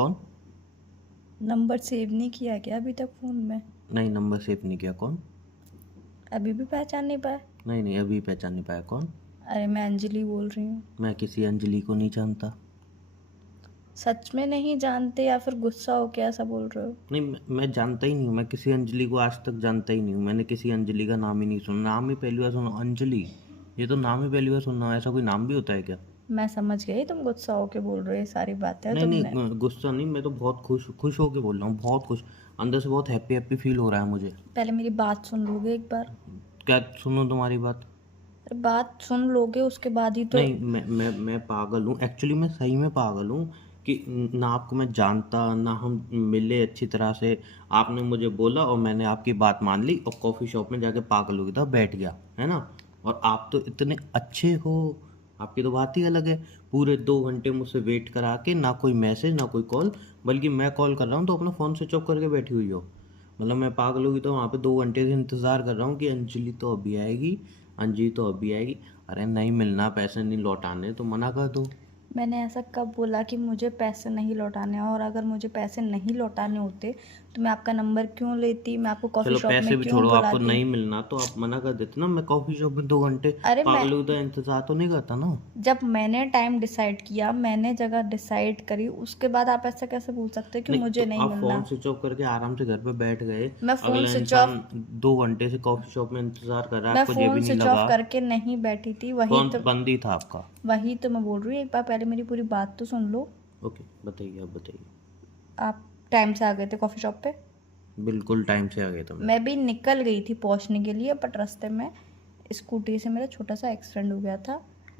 कौन? Number save नहीं किया क्या अभी तक फ़ोन में? नहीं, नंबर सेव नहीं किया। कौन? अभी भी पहचान नहीं पाए? नहीं नहीं, अभी पहचान नहीं पाया। कौन? अरे मैं अंजलि बोल रही हूँ। मैं किसी अंजलि को नहीं जानता। सच में नहीं जानते या फिर गुस्सा हो के ऐसा बोल रहे हो? नहीं, मैं जानता ही नहीं हूँ। मैं किसी अंजलि को आज तक जानता ही नहीं हूँ। मैंने किसी अंजलि का नाम ही नहीं सुना। नाम ही पहली बार सुना, अंजलि। ये तो नाम ही पहली बार सुना। ऐसा कोई नाम भी होता है क्या? मैं समझ गई तुम गुस्सा हो के बोल रहे हो, ये सारी बातें नहीं तुमने। नहीं, गुस्सा नहीं। मैं तो बहुत खुश खुश होके बोल रहा हूँ, बहुत खुश। अंदर से बहुत हैप्पी हैप्पी फील हो रहा है मुझे। पहले मेरी बात सुन लोगे एक बार? क्या सुनूँ तुम्हारी बात? अरे बात सुन लोगे उसके बाद ही तो। नहीं, मैं पागल हूँ एक्चुअली। मैं सही में पागल हूँ कि ना आपको मैं जानता, ना हम मिले अच्छी तरह से। आपने मुझे बोला और मैंने आपकी बात मान ली और कॉफ़ी शॉप में जाके पागल हो गया था, बैठ गया, है ना। और आप तो इतने अच्छे हो, आपकी तो बात ही अलग है। पूरे 2 घंटे मुझसे वेट करा के, ना कोई मैसेज ना कोई कॉल, बल्कि मैं कॉल कर रहा हूँ तो अपना फ़ोन स्विच ऑफ करके बैठी हुई हो। मतलब मैं पागल होगी तो वहाँ पे 2 घंटे से इंतज़ार कर रहा हूँ कि अंजलि तो अभी आएगी, अंजलि तो अभी आएगी। अरे नहीं मिलना, पैसे नहीं लौटाने तो मना कर दो। मैंने ऐसा कब बोला कि मुझे पैसे नहीं लौटाने हैं? और अगर मुझे पैसे नहीं लौटाने होते तो मैं आपका नंबर क्यों लेती, मैं आपको कॉफ़ी चलो शॉप पैसे में भी क्यों छोड़ो, आपको बुलाती? नहीं मिलना तो आप मना कर देते ना। मैं कॉफ़ी शॉप में 2 घंटे अरे मैं, पागल होता इंतजार तो नहीं करता ना। जब मैंने टाइम डिसाइड किया, मैंने जगह डिसाइड करी, उसके बाद आप ऐसा कैसे बोल सकते हो कि नहीं तो मुझे नहीं आप फ़ोन मिलना? स्विच ऑफ करके आराम से घर पे बैठ गए। मैं फ़ोन अगला स्विच इंसान ऑफ 2 घंटे से कॉफ़ी शॉप में इंतजार कर रहा है, मैं आपको ये भी फ़ोन नहीं स्विच ऑफ लगा। करके नहीं बैठी थी। फ़ोन बंद ही था आपका। वही तो मैं बोल रही हूँ, एक बार पहले मेरी पूरी बात तो सुन लो। ओके, बताइए, आप बताइए। आप टाइम से आ गए थे कॉफ़ी शॉप पे? बिल्कुल टाइम से आ गया था मैं। मैं भी निकल गई थी पहुंचने के लिए, बट रास्ते में स्कूटी से मेरा छोटा सा एक्सीडेंट हो गया था।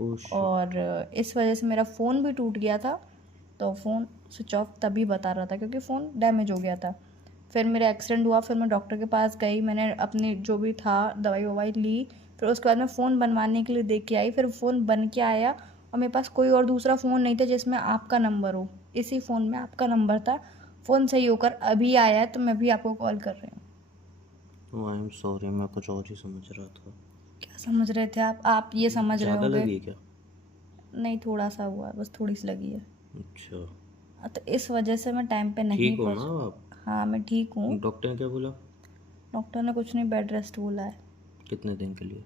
Oh shit. और इस वजह से मेरा फ़ोन भी टूट गया था। तो फ़ोन स्विच ऑफ तभी बता रहा था क्योंकि फ़ोन डैमेज हो गया था। फिर मेरा एक्सीडेंट हुआ, फिर मैं डॉक्टर के पास गई, मैंने अपनी जो भी था दवाई ववाई ली। फिर उसके बाद मैं फ़ोन बनवाने के लिए दे के आई, फिर फ़ोन बन के आया और मेरे पास कोई और दूसरा फ़ोन नहीं था जिसमें आपका नंबर हो। इसी फ़ोन में आपका नंबर था। फ़ोन सही होकर अभी आया है तो मैं भी आपको कॉल कर रही हूँ। ओह आई एम सॉरी, मैं कुछ और ही समझ रहा था। क्या समझ रहे थे आप? आप ये समझ रहे ज़्यादा होंगे। लगी क्या? नहीं, थोड़ा सा हुआ है, बस थोड़ी सी लगी है। अच्छा। तो इस वजह से मैं टाइम पे नहीं ठीक हो ना पहुँच। आप? हाँ मैं ठीक हूँ। डॉक्टर ने क्या बोला? डॉक्टर ने कुछ नहीं, बेड रेस्ट बोला है। कितने दिन के लिए?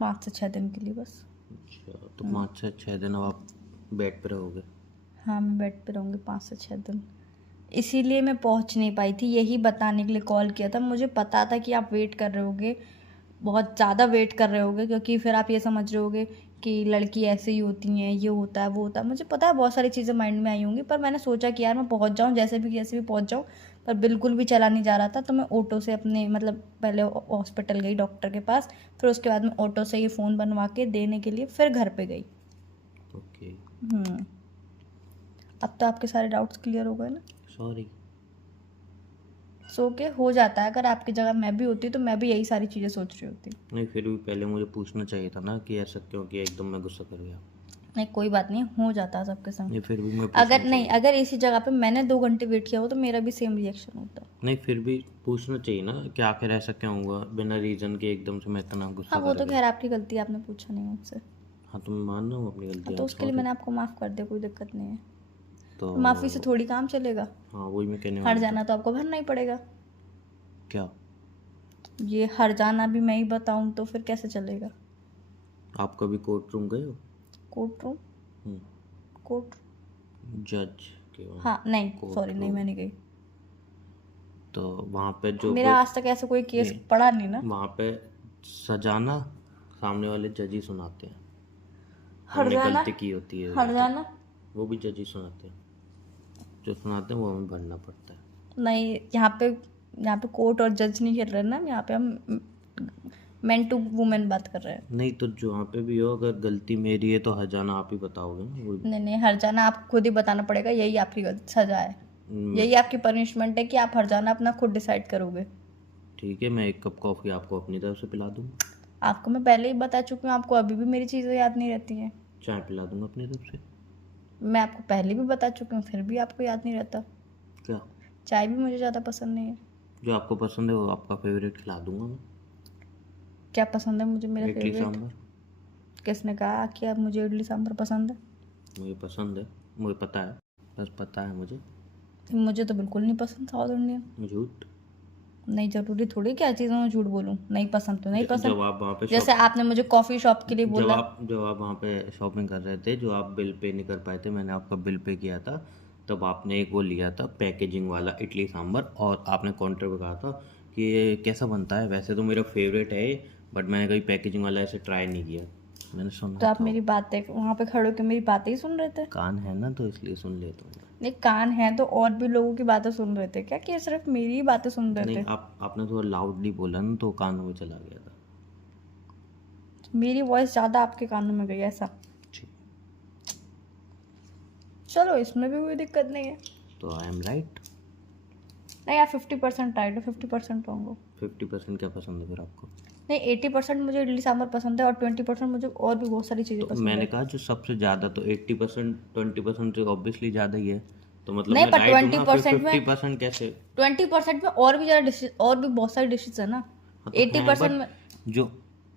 5 से 6 दिन के लिए बस। अच्छा, तो 5 से 6 दिन अब आप बेड पे रहोगे? हाँ मैं बेड पे रहूँगी 5 से 6 दिन। इसीलिए मैं पहुँच नहीं पाई थी, यही बताने के लिए कॉल किया था। मुझे पता था कि आप वेट कर रहे होगे, बहुत ज़्यादा वेट कर रहे होगे, क्योंकि फिर आप ये समझ रहे होगे कि लड़की ऐसे ही होती हैं, ये होता है वो होता है। मुझे पता है बहुत सारी चीज़ें माइंड में आई होंगी, पर मैंने सोचा कि यार मैं पहुँच जाऊँ, जैसे भी पहुँच जाऊँ। पर बिल्कुल भी चला नहीं जा रहा था, तो मैं ऑटो से अपने मतलब पहले हॉस्पिटल गई डॉक्टर के पास, फिर उसके बाद मैं ऑटो से ये फ़ोन बनवा के देने के लिए फिर घर पे गई। ओके। अब तो आपके सारे डाउट्स क्लियर हो गए ना? सॉरी। सो के हो जाता है, अगर आपकी जगह मैं भी होती तो मैं भी यही सारी चीज़ें सोच रही होती। नहीं, फिर भी पहले मुझे पूछना चाहिए था ना कि ऐसा क्यों किया, एकदम मैं गुस्सा कर गया। नहीं कोई बात नहीं, हो जाता है सबके संग। नहीं, फिर भी मैं पूछना अगर नहीं, चाहिए। अगर इसी जगह पे मैंने 2 घंटे वेट किया हो तो मेरा भी सेम रिएक्शन होता। नहीं, फिर भी पूछना चाहिए ना कि आखिर ऐसा क्यों हुआ, बिना रीज़न के एकदम से मैं इतना हाँ गुस्सा वो कर तो गया। खैर आपकी गलती है, आपने पूछा नहीं मुझसे। हाँ, तो मैं मान रहा हूँ अपनी गलती, हाँ आई तो एम उसके लिए सॉरी। मैंने आपको माफ़ कर दिया, कोई दिक्कत नहीं है। तो तो माफ़ी से थोड़ी काम चलेगा। हाँ, वही मैं कहने हर वाला था। जाना तो आपको भरना ही पड़ेगा। क्या? ये हर जाना भी मैं ही बताऊँ तो फिर कैसे चलेगा? आप कभी कोर्ट रूम गए हो? Court room? हम्म, कोर्ट? जज के वहाँ, हाँ नहीं, सॉरी कोर्ट नहीं, रूम। मैं नहीं गई। तो वहाँ पे जो मेरा आज तक ऐसा कोई केस नहीं, पड़ा नहीं ना। वहाँ पे सजाना सामने वाले जज ही सुनाते हैं। हर हमने जाना? गलती की होती है हर तो जाना? वो भी जज ही सुनाते हैं। जो सुनाते हैं वो हमें भरना पड़ता है। नहीं, यहाँ पे कोर्ट और जज नहीं खेल रहे ना, यहाँ पे हम मैन टू वुमेन बात कर रहे हैं। नहीं तो जो वहाँ पे भी हो, अगर गलती मेरी है तो हजाना आप ही बताओगे ना वो। नहीं नहीं, हर जाना आपको खुद ही बताना पड़ेगा, यही आपकी सजा है। हम्म, यही आपकी पनिशमेंट है कि आप हर जाना अपना खुद डिसाइड करोगे। ठीक है, मैं 1 कप कॉफ़ी आपको अपनी तरफ से पिला दूँगा। आपको मैं पहले ही बता चुकी हूँ, आपको अभी भी मेरी चीज़ें याद नहीं रहती हैं। चाय पिला दूँगा अपनी तरफ से। मैं आपको पहले भी बता चुकी हूँ, फिर भी आपको याद नहीं रहता। क्या? चाय भी मुझे ज़्यादा पसंद नहीं है। जो आपको पसंद है वो आपका फेवरेट खिला दूँगा मैं। क्या पसंद है मुझे मेरा इडली फेवरेट? सांभर। किसने कहा कि अब मुझे इडली सांभर पसंद है? मुझे पसंद है, मुझे पता है। बस पता है मुझे। मुझे तो बिल्कुल नहीं पसंद साउथ इंडियन। झूठ। नहीं, जरूरी थोड़ी क्या चीज़ों में झूठ बोलूं, नहीं पसंद तो नहीं जब पसंद। आप वहाँ पे जैसे आपने मुझे कॉफ़ी शॉप के लिए बोला। जब आप वहाँ पे शॉपिंग कर रहे थे, जो आप बिल पे नहीं कर पाए थे, मैंने आपका बिल पे किया था, तब आपने एक वो लिया था पैकेजिंग वाला इडली सांभर, और आपने काउंटर पे कहा था कि ये कैसा बनता है। वैसे तो मेरा फेवरेट है, बट मैंने कभी पैकेजिंग वाला ऐसे ट्राई नहीं किया। मैंने सुना तो आप था। मेरी बातें वहाँ पे खड़े होकर मेरी बातें ही सुन रहे थे। कान है ना, तो इसलिए सुन लेता हूँ। नहीं, कान है तो और भी लोगों की बातें सुन रहे थे क्या, कि सिर्फ मेरी ही बातें सुन रहे नहीं, थे? आपने थोड़ा लाउडली बोला ना, तो कानों में चला गया था। मेरी वॉइस ज़्यादा आपके कानों में गई ऐसा? जी। चलो, इसमें भी कोई दिक्कत नहीं है। तो आई एम राइट। नहीं, आप 50% राइट हो, 50% रॉन्ग हो। 50% क्या पसंद है फिर आपको? नहीं, 80% मुझे इडली सांभर पसंद है और 20% मुझे और भी बहुत सारी चीज़ें तो पसंद मैंने है। कहा जो सबसे ज़्यादा, तो 80%, 20% से ऑब्वियसली ज़्यादा ही है। तो मतलब नहीं, मैं पर राइट हूँ ना, फिर 20% में 50% कैसे? 20% में और भी ज़्यादा डिशेज, और भी बहुत सारी डिशेज है ना। हाँ तो है, 80% बट में जो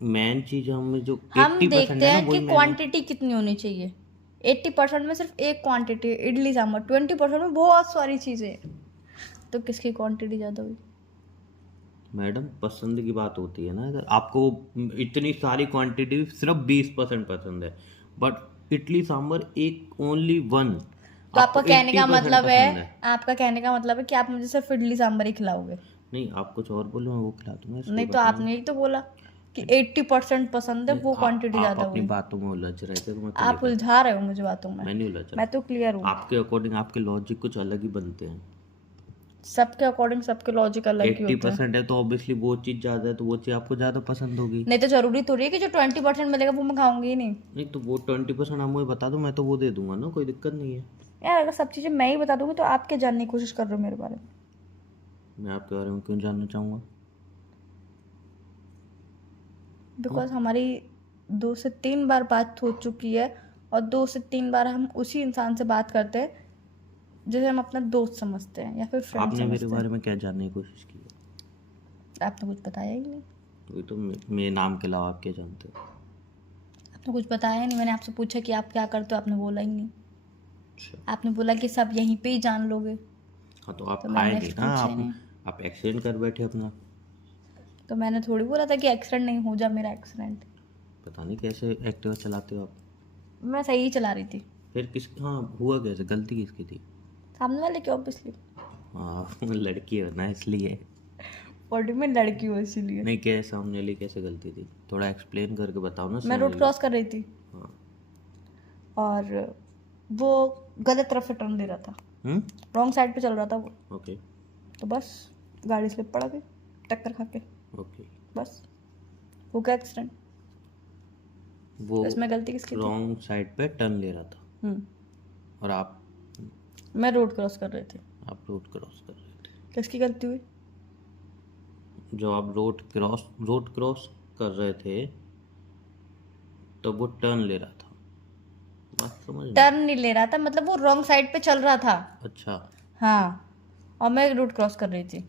मेन चीज़ हमें जो हम 80% देखते है ना, हैं कि वही मैंने। क्वांटिटी कितनी होनी चाहिए। 80% में सिर्फ एक क्वांटिटी है, इडली सांभर। 20% में बहुत सारी चीज़ें हैं, तो किसकी क्वांटिटी ज़्यादा हुई? मैडम, पसंद की बात होती है ना, अगर आपको इतनी सारी क्वांटिटी सिर्फ 20% पसंद है, बट इडली सांभर एक ओनली वन तो आपको 80% पसंद है। आपका कहने का मतलब है कि आप मुझे सिर्फ इडली सांभर ही खिलाओगे? नहीं, आप कुछ और बोलो, मैं वो खिला दूंगा, इसलिए नहीं, तो बता रहा हूँ। आपने ही तो बोला कि 80% पसंद है, नहीं, वो क्वांटिटी आप ज़्यादा अपनी हुई। बातों में उलझ रहे थे, तो मैं क्लियर आप कर। उलझा रहे हो मुझे बातों में। मैं नहीं उलझ मैं तो रहा। क्लियर हूँ। आपके अकॉर्डिंग आपके लॉजिक कुछ अलग ही बनते हैं। सबके अकॉर्डिंग सबके लॉजिक अलग ही एट्टी होते हैं। परसेंट है तो ऑब्वियसली वो चीज़ ज़्यादा है, तो वो चीज़ आपको ज़्यादा पसंद होगी। नहीं तो जरूरी थोड़ी है कि जो 20% मिलेगा वो मैं खाऊंगी ही नहीं। नहीं, तो वो 20% आप मुझे बता दो, मैं तो वो दे दूंगा ना, कोई दिक्कत नहीं है। यार, अगर सब चीज़ें मैं ही बता दूंगी तो आप क्या जानने की कोशिश कर रहे हो मेरे बारे में? मैं आपके बारे में क्यों जानना चाहूँगा? बिकॉज हमारी 2 से 3 बार बात हो चुकी है, और 2 से 3 बार हम उसी इंसान से बात करते हैं जिसे हम अपना दोस्त समझते हैं या फिर फ्रेंड आपने मेरे समझते बारे हैं। में क्या जानने की कोशिश की है? आपने कुछ बताया ही नहीं। वही तो, मेरे नाम के अलावा आप क्या जानते हो? आपने कुछ बताया ही नहीं। मैंने आपसे पूछा कि आप क्या करते हो, आपने बोला ही नहीं। अच्छा। आपने बोला कि सब यहीं पे ही जान लोगे। हाँ, तो आप तो मैंने आए नहीं नेक्स्ट ना, पूछा ही नहीं। आप एक्सीडेंट कर बैठे अपना। तो मैंने थोड़ी बोला था कि एक्सीडेंट नहीं हो जा मेरा एक्सीडेंट। पता नहीं कैसे एक्टिवा चलाते हो आप। मैं सही ही चला रही थी। फिर किस, हाँ, हुआ कैसे, गलती किसकी थी? सामने वाले की ऑब्वियसली। हाँ लड़की हो ना, इसलिए। बॉडी में लड़की हो इसीलिए। नहीं, क्या सामने वाली कैसे गलती थी, थोड़ा एक्सप्लेन करके बताओ ना मैं सामने रोड वाली। क्रॉस कर रही थी हाँ। और वो गलत तरफ से टर्न ले रहा था, रॉन्ग साइड पे चल रहा था वो। ओके। तो बस गाड़ी स्लिप पड़ा गई, टक्कर खा के। ओके। बस हो गया एक्सीडेंट। वो तो इसमें गलती किसकी थी? रॉन्ग साइड पे टर्न ले रहा था और मैं रोड क्रॉस कर रही थी। आप रोड क्रॉस कर रहे थे। किसकी गलती हुई? जो आप रोड क्रॉस कर रहे थे, तो वो टर्न ले रहा था। बात समझ में? टर्न नहीं ले रहा था, मतलब वो रॉन्ग साइड पे चल रहा था। अच्छा। हाँ, और मैं रोड क्रॉस कर रही थी।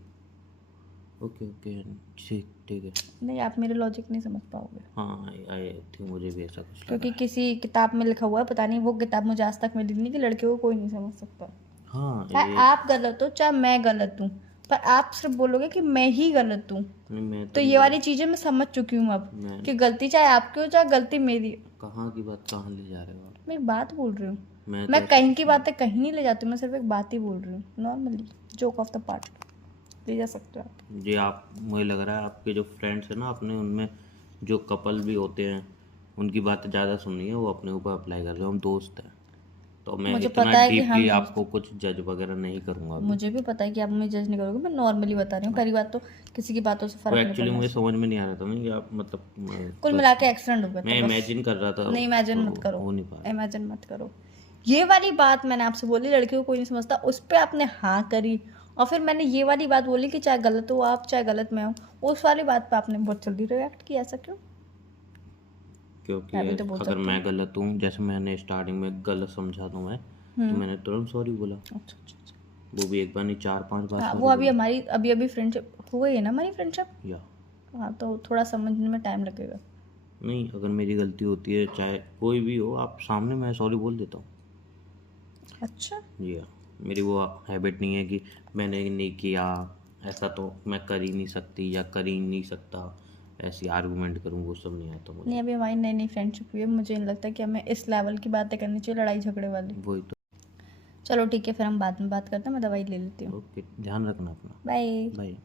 ओके ओके, ठीक ठीक है। नहीं, आप मेरे लॉजिक नहीं समझ पाओगे। हाँ, आई थिंक मुझे भी ऐसा कुछ लगा क्योंकि है। किसी किताब में लिखा हुआ है, पता नहीं वो किताब मुझे आज तक मिली नहीं, कि लड़कियों को कोई नहीं समझ सकता। हाँ, चाहे ये आप गलत हो चाहे मैं गलत हूँ, पर आप सिर्फ बोलोगे कि मैं ही गलत हूँ। नहीं, मैं तो ये वाली चीजें मैं समझ चुकी हूँ अब, मैं कि गलती चाहे आपकी हो चाहे गलती मेरी हो। कहाँ की बात कहाँ ले जा रहे हो आप? मैं एक बात बोल रही हूँ। मैं मैं तो कहीं की बातें कहीं नहीं ले जाती हूँ, मैं सिर्फ एक बात ही बोल रही हूँ, normally joke of the part ले जा सकते हो आप। जी, आप, मुझे लग रहा है आपके जो फ्रेंड्स हैं ना, आपने उनमें जो कपल भी होते हैं उनकी बातें ज़्यादा सुनी है, वो अपने ऊपर अप्लाई कर रहे हो। हम दोस्त हैं, तो मैं मुझे इतना पता है कि हम डीपली दोस्त- आपको कुछ जज वगैरह नहीं करूँगा अभी। मुझे भी पता है कि आप मुझे जज नहीं करोगे, मैं नॉर्मली बता रही हूँ। पहली बात तो किसी की बातों से वो फर्क नहीं एक्चुअली मुझे पड़ना। समझ में नहीं आ रहा था ना कि आप मतलब कुल बस मिला के एक्सीडेंट हो गया मैं था बस। इमेजिन कर रहा था। नहीं, इमेजिन तो मत करो, हो नहीं पा रहा। इमेजिन मत करो। ये वाली बात मैंने आपसे बोली, लड़कियों को कोई नहीं समझता, उस पर आपने हाँ करी। और फिर मैंने ये वाली बात बोली कि चाहे गलत हो आप चाहे गलत मैं हूँ, उस वाली बात पे आपने बहुत जल्दी रिएक्ट किया। ऐसा क्यों? क्योंकि मैं भी तो बोल अगर सकती मैं गलत हूँ, जैसे मैंने स्टार्टिंग में गलत समझा तो मैं, तो मैंने तुरंत सॉरी बोला। अच्छा अच्छा अच्छा। वो भी एक बार नहीं, 4-5 बार हाँ, सॉरी वो अभी बोला। हमारी अभी फ्रेंडशिप हो गई है ना, हमारी फ्रेंडशिप। या हाँ, तो थोड़ा समझने में टाइम लगेगा। नहीं, अगर मेरी गलती होती है, चाहे कोई भी हो, आप सामने, मैं सॉरी बोल देता हूँ। अच्छा, जी हाँ, मेरी वो हैबिट नहीं है कि मैंने नहीं किया, ऐसा तो मैं कर ही नहीं सकती या कर ही नहीं सकता, ऐसी आर्गूमेंट करूँ, वो सब नहीं आता नहीं मुझे। अभी हमारी नई नई फ्रेंडशिप हुई है, मुझे नहीं लगता कि हमें इस लेवल की बातें करनी चाहिए, लड़ाई झगड़े वाली। वही तो। चलो ठीक है, फिर हम बाद में बात करते हैं, मैं दवाई ले लेती हूँ। ओके, ध्यान रखना अपना। बाय। बाय।